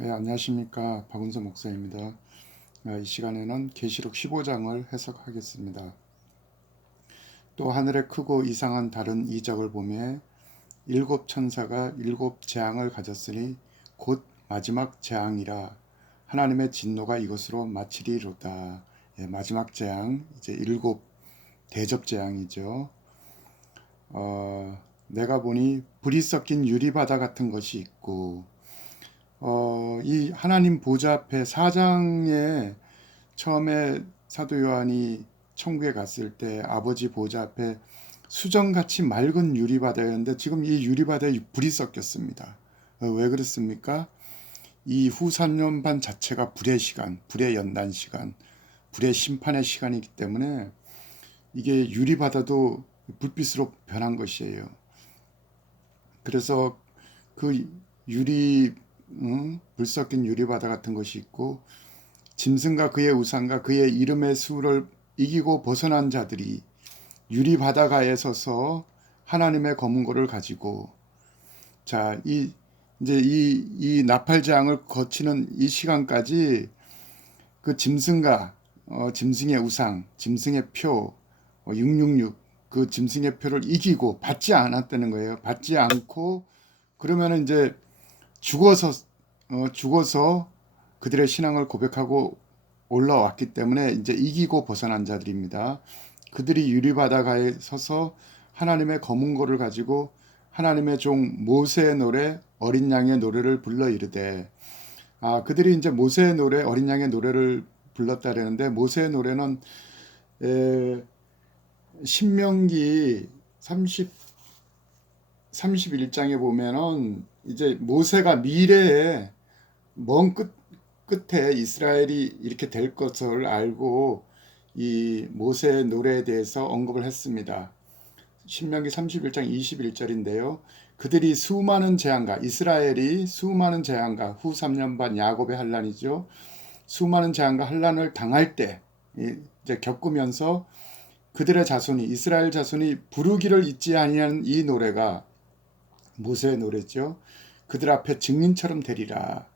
네, 안녕하십니까. 박은서 목사입니다. 이 시간에는 계시록 15장을 해석하겠습니다. 또 하늘에 크고 이상한 다른 이적을 보매 일곱 천사가 일곱 재앙을 가졌으니 곧 마지막 재앙이라. 하나님의 진노가 이것으로 마치리로다. 마지막 재앙, 이제 일곱 대접 재앙이죠. 내가 보니 불이 섞인 유리바다 같은 것이 있고, 이 하나님 보좌 앞에 사장에 처음에 사도 요한이 천국에 갔을 때 아버지 보좌 앞에 수정같이 맑은 유리바다였는데 지금 이 유리바다에 불이 섞였습니다. 왜 그렇습니까? 이 후 3년 반 자체가 불의 시간, 불의 연단 시간, 불의 심판의 시간이기 때문에 이게 유리바다도 불빛으로 변한 것이에요. 그래서 그 유리, 불 섞인 유리바다 같은 것이 있고 짐승과 그의 우상과 그의 이름의 수를 이기고 벗어난 자들이 유리 바다가에 서서 하나님의 검은고를 가지고 이제 이 나팔장을 거치는 이 시간까지 그 짐승과 짐승의 우상, 짐승의 표 666 그 짐승의 표를 이기고 받지 않았다는 거예요. 받지 않고 그러면 이제 죽어서 그들의 신앙을 고백하고 올라왔기 때문에 이제 이기고 벗어난 자들입니다. 그들이 유리바다가에 서서 하나님의 검은고를 가지고 하나님의 종 모세의 노래 어린 양의 노래를 불러 이르되, 그들이 이제 모세의 노래 어린 양의 노래를 불렀다 그러는데 모세의 노래는 신명기 31장에 보면은 이제 모세가 미래에 먼 끝에 이스라엘이 이렇게 될 것을 알고 이 모세의 노래에 대해서 언급을 했습니다. 신명기 31장 21절인데요. 그들이 수많은 재앙과 이스라엘이 수많은 재앙과 후 3년 반 야곱의 환란이죠. 수많은 재앙과 환란을 당할 때 이제 겪으면서 그들의 자손이 이스라엘 자손이 부르기를 잊지 아니하는 이 노래가 모세의 노래죠. 그들 앞에 증인처럼 되리라.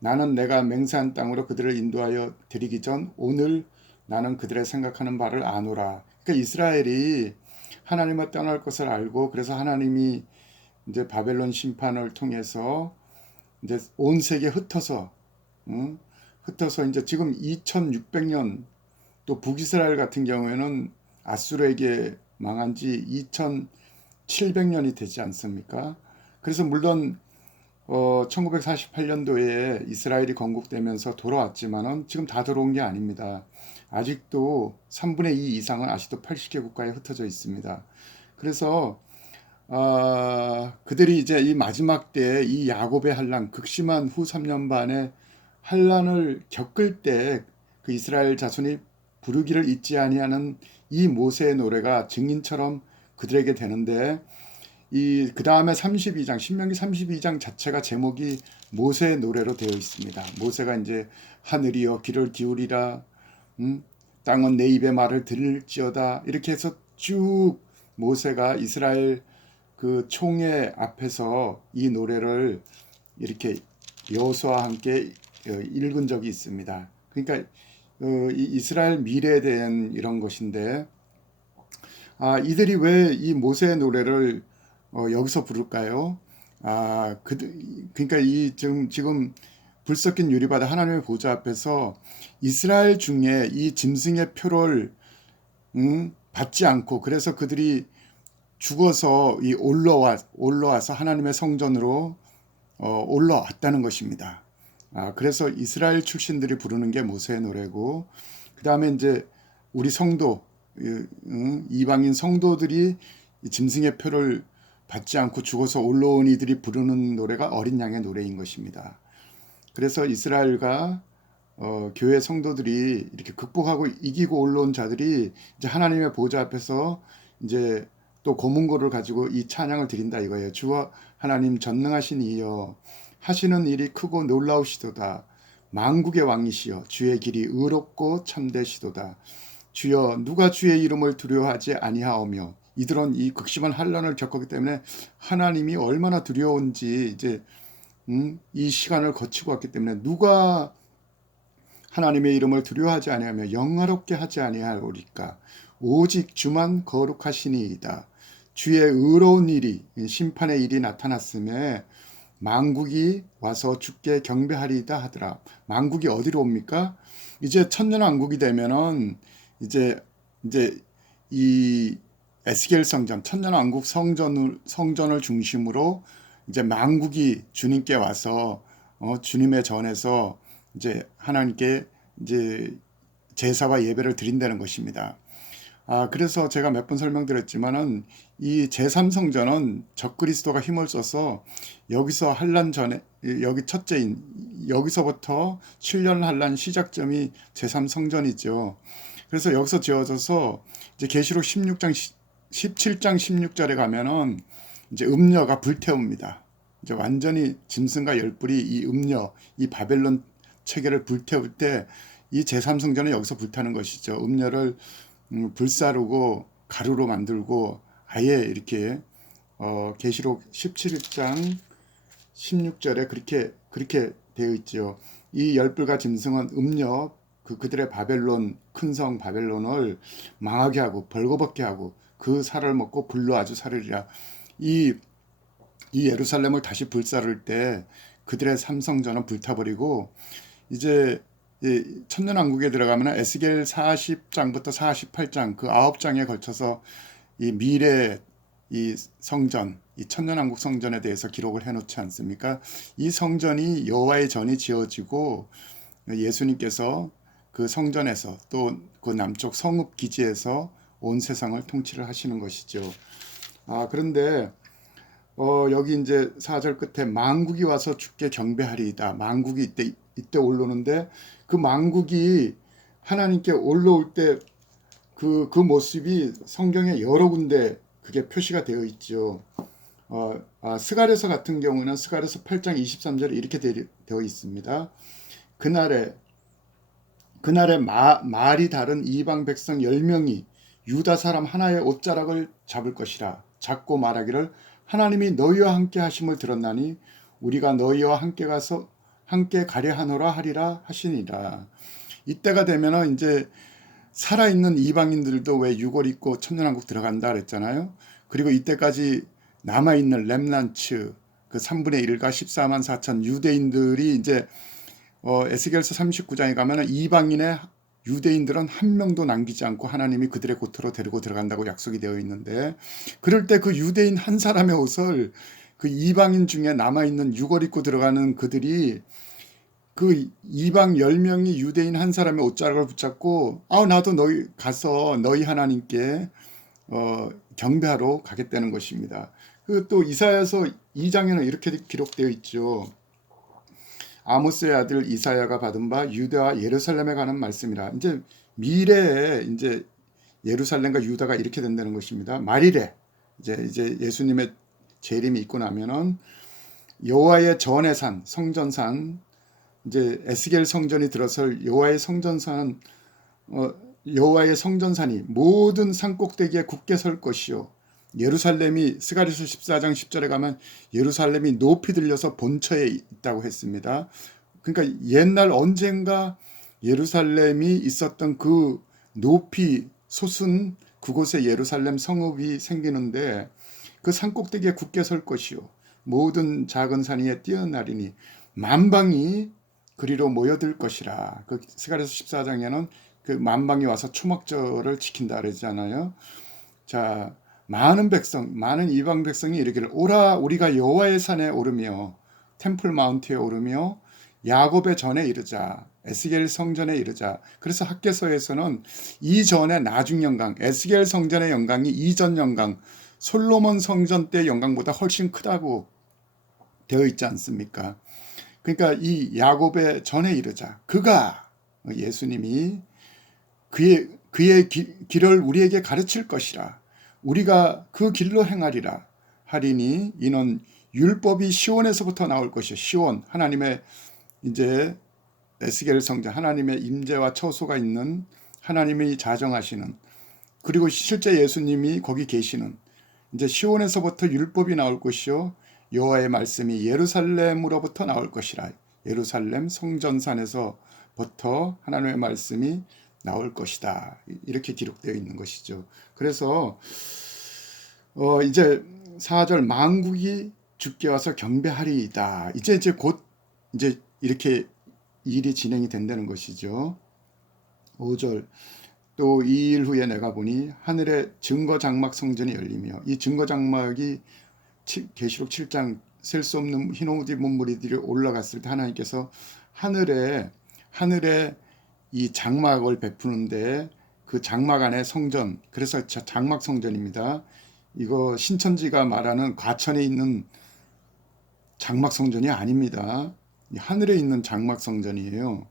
나는 내가 맹세한 땅으로 그들을 인도하여 드리기 전 오늘 나는 그들의 생각하는 바를 아노라. 그러니까 이스라엘이 하나님을 떠날 것을 알고 그래서 하나님이 이제 바벨론 심판을 통해서 이제 온 세계에 흩어서 이제 지금 2600년 또 북이스라엘 같은 경우에는 아수르에게 망한 지 2700년이 되지 않습니까? 그래서 물론 1948년도에 이스라엘이 건국되면서 돌아왔지만은 지금 다 들어온 게 아닙니다. 아직도 3분의 2 이상은 아직도 80개 국가에 흩어져 있습니다. 그래서 그들이 이제 이 마지막 때 이 야곱의 환란, 극심한 후 3년 반의 환란을 겪을 때 그 이스라엘 자손이 부르기를 잊지 아니하는 이 모세의 노래가 증인처럼 그들에게 되는데 이 그 다음에 32장 신명기 32장 자체가 제목이 모세의 노래로 되어 있습니다. 모세가 이제 하늘이여 귀를 기울이라, 땅은 내 입의 말을 들을지어다 이렇게 해서 쭉 모세가 이스라엘 그 총회 앞에서 이 노래를 이렇게 여호수아와 함께 읽은 적이 있습니다. 그러니까 이 이스라엘 미래에 대한 이런 것인데, 이들이 왜 이 모세의 노래를 여기서 부를까요? 그러니까 이 지금 불 섞인 유리바다 하나님의 보좌 앞에서 이스라엘 중에 이 짐승의 표를 받지 않고 그래서 그들이 죽어서 이 올라와서 하나님의 성전으로 올라왔다는 것입니다. 그래서 이스라엘 출신들이 부르는 게 모세의 노래고, 그 다음에 이제 우리 성도, 이방인 성도들이 이 짐승의 표를 받지 않고 죽어서 올라온 이들이 부르는 노래가 어린 양의 노래인 것입니다. 그래서 이스라엘과 교회 성도들이 이렇게 극복하고 이기고 올라온 자들이 이제 하나님의 보좌 앞에서 이제 또 검은고를 가지고 이 찬양을 드린다 이거예요. 주와 하나님 전능하신 이여 하시는 일이 크고 놀라우시도다. 만국의 왕이시여 주의 길이 의롭고 참되시도다. 주여 누가 주의 이름을 두려워하지 아니하오며, 이들은 이 극심한 환란을 겪었기 때문에 하나님이 얼마나 두려운지 이제 이 시간을 거치고 왔기 때문에 누가 하나님의 이름을 두려워하지 아니하며 영화롭게 하지 아니하오리까. 오직 주만 거룩하시니이다. 주의 의로운 일이 심판의 일이 나타났음에 만국이 와서 주께 경배하리이다 하더라. 만국이 어디로 옵니까? 이제 천년왕국이 되면은 이제 이 에스겔 성전, 천년왕국 성전을 중심으로 이제 만국이 주님께 와서 주님의 전에서 이제 하나님께 이제 제사와 예배를 드린다는 것입니다. 그래서 제가 몇 번 설명드렸지만은 이 제3성전은 적그리스도가 힘을 써서 여기서 환란 전에 여기 첫째인 여기서부터 7년 환란 시작점이 제3성전이죠. 그래서 여기서 지어져서 이제 계시록 17장 16절에 가면은 이제 음녀가 불태웁니다. 이제 완전히 짐승과 열불이 이 음녀, 이 바벨론 체계를 불태울 때 이 제3성전은 여기서 불타는 것이죠. 음녀를 불사르고 가루로 만들고 아예 이렇게 계시록 17장 16절에 그렇게 되어 있죠. 이 열불과 짐승은 음녀 그들의 바벨론 큰 성 바벨론을 망하게 하고 벌거벗게 하고 그 살을 먹고 불로 아주 사르리라. 이 예루살렘을 다시 불사를 때 그들의 삼성전은 불타버리고 이제 천년왕국에 들어가면 에스겔 40장부터 48장 그 9장에 걸쳐서 이 미래 이 성전, 이 천년왕국 성전에 대해서 기록을 해놓지 않습니까? 이 성전이 여호와의 전이 지어지고 예수님께서 그 성전에서 또 그 남쪽 성읍 기지에서 온 세상을 통치를 하시는 것이죠. 그런데 여기 이제 4절 끝에 만국이 와서 주께 경배하리이다. 만국이 이때 올라오는데 그 만국이 하나님께 올라올 때 그 모습이 성경에 여러 군데 그게 표시가 되어 있죠. 스가랴서 같은 경우는 스가랴서 8장 23절에 이렇게 되어 있습니다. 그날에 말이 다른 이방 백성 10명이 유다 사람 하나의 옷자락을 잡을 것이라. 잡고 말하기를 하나님이 너희와 함께 하심을 들었나니 우리가 너희와 함께 가서 함께 가려 하노라 하리라 하시니라. 이때가 되면은 이제 살아있는 이방인들도 왜 유골 입고 천년왕국 들어간다 그랬잖아요. 그리고 이때까지 남아있는 렘난츠 그 3분의 1과 14만 4천 유대인들이 이제 에스겔서 39장에 가면은 이방인의 유대인들은 한 명도 남기지 않고 하나님이 그들의 고토로 데리고 들어간다고 약속이 되어 있는데 그럴 때 그 유대인 한 사람의 옷을 그 이방인 중에 남아있는 유골 입고 들어가는 그들이 그 이방 10명이 유대인 한 사람의 옷자락을 붙잡고 나도 너희 가서 너희 하나님께 경배하러 가겠다는 것입니다. 또 이사야서 2장에는 이렇게 기록되어 있죠. 아모스의 아들 이사야가 받은 바 유다와 예루살렘에 관한 말씀이라. 이제 미래에 이제 예루살렘과 유다가 이렇게 된다는 것입니다. 말일에 이제 예수님의 재림이 있고 나면은 여호와의 전의 산, 성전산, 이제 에스겔 성전이 들어설 여호와의 성전산, 여호와의 성전산이 모든 산꼭대기에 굳게 설 것이요. 예루살렘이 스가랴서 14장 10절에 가면 예루살렘이 높이 들려서 본처에 있다고 했습니다. 그러니까 옛날 언젠가 예루살렘이 있었던 그 높이 솟은 그곳에 예루살렘 성읍이 생기는데 그 산꼭대기에 굳게 설 것이요. 모든 작은 산 위에 뛰어나리니 만방이 그리로 모여들 것이라. 그 스가랴서 14장에는 그 만방이 와서 초막절을 지킨다 그러잖아요. 자, 많은 이방 백성이 이르기를 오라 우리가 여호와의 산에 오르며 템플 마운트에 오르며 야곱의 전에 이르자. 에스겔 성전에 이르자. 그래서 학개서에서는 이전의 나중 영광, 에스겔 성전의 영광이 이전 영광, 솔로몬 성전 때 영광보다 훨씬 크다고 되어 있지 않습니까? 그러니까 이 야곱의 전에 이르자. 그가 예수님이 그의 길을 우리에게 가르칠 것이라. 우리가 그 길로 행하리라 하리니 이는 율법이 시온에서부터 나올 것이요. 시온 하나님의 이제 에스겔 성전 하나님의 임재와 처소가 있는 하나님이 자정하시는 그리고 실제 예수님이 거기 계시는 이제 시온에서부터 율법이 나올 것이요. 여호와의 말씀이 예루살렘으로부터 나올 것이라. 예루살렘 성전산에서부터 하나님의 말씀이 나올 것이다. 이렇게 기록되어 있는 것이죠. 그래서 이제 4절 만국이 주께 와서 경배하리이다. 이제 곧 이제 이렇게 일이 진행이 된다는 것이죠. 5절 또 2일 후에 내가 보니 하늘의 증거 장막 성전이 열리며 이 증거 장막이 계시록 7장 셀 수 없는 흰옷 입은 무리들이 올라갔을 때 하나님께서 하늘에 이 장막을 베푸는데 그 장막 안에 성전, 그래서 장막 성전입니다. 이거 신천지가 말하는 과천에 있는 장막 성전이 아닙니다. 하늘에 있는 장막 성전이에요.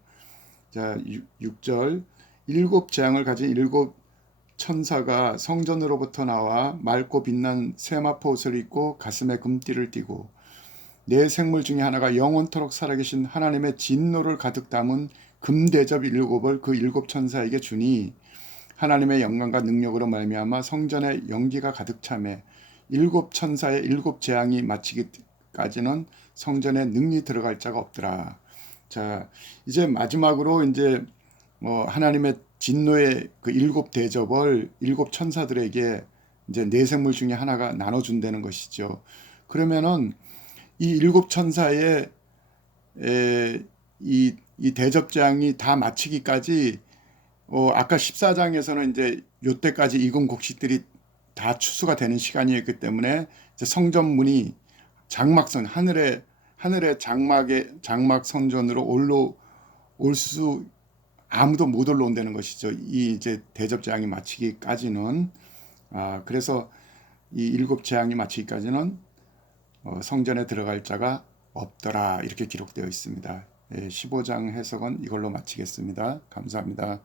자, 6절 일곱 재앙을 가진 일곱 천사가 성전으로부터 나와 맑고 빛난 세마포 옷을 입고 가슴에 금띠를 띠고 네 생물 중에 하나가 영원토록 살아계신 하나님의 진노를 가득 담은 금대접 일곱을 그 일곱 천사에게 주니 하나님의 영광과 능력으로 말미암아 성전에 연기가 가득 차매 일곱 천사의 일곱 재앙이 마치기까지는 성전에 능히 들어갈 자가 없더라. 자, 이제 마지막으로 이제 하나님의 진노의 그 일곱 대접을 일곱 천사들에게 이제 네 생물 중에 하나가 나눠준다는 것이죠. 그러면은 이 일곱 천사의 이 대접장이 다 마치기까지 아까 14장에서는 이제 요때까지 익은 곡식들이 다 추수가 되는 시간이었기 때문에 이제 성전 문이 장막선 하늘의 장막 성전으로 올 수 아무도 못 올라온다는 것이죠. 이 이제 대접 재앙이 마치기까지는 그래서 이 일곱 재앙이 마치기까지는 성전에 들어갈 자가 없더라 이렇게 기록되어 있습니다. 15장 해석은 이걸로 마치겠습니다. 감사합니다.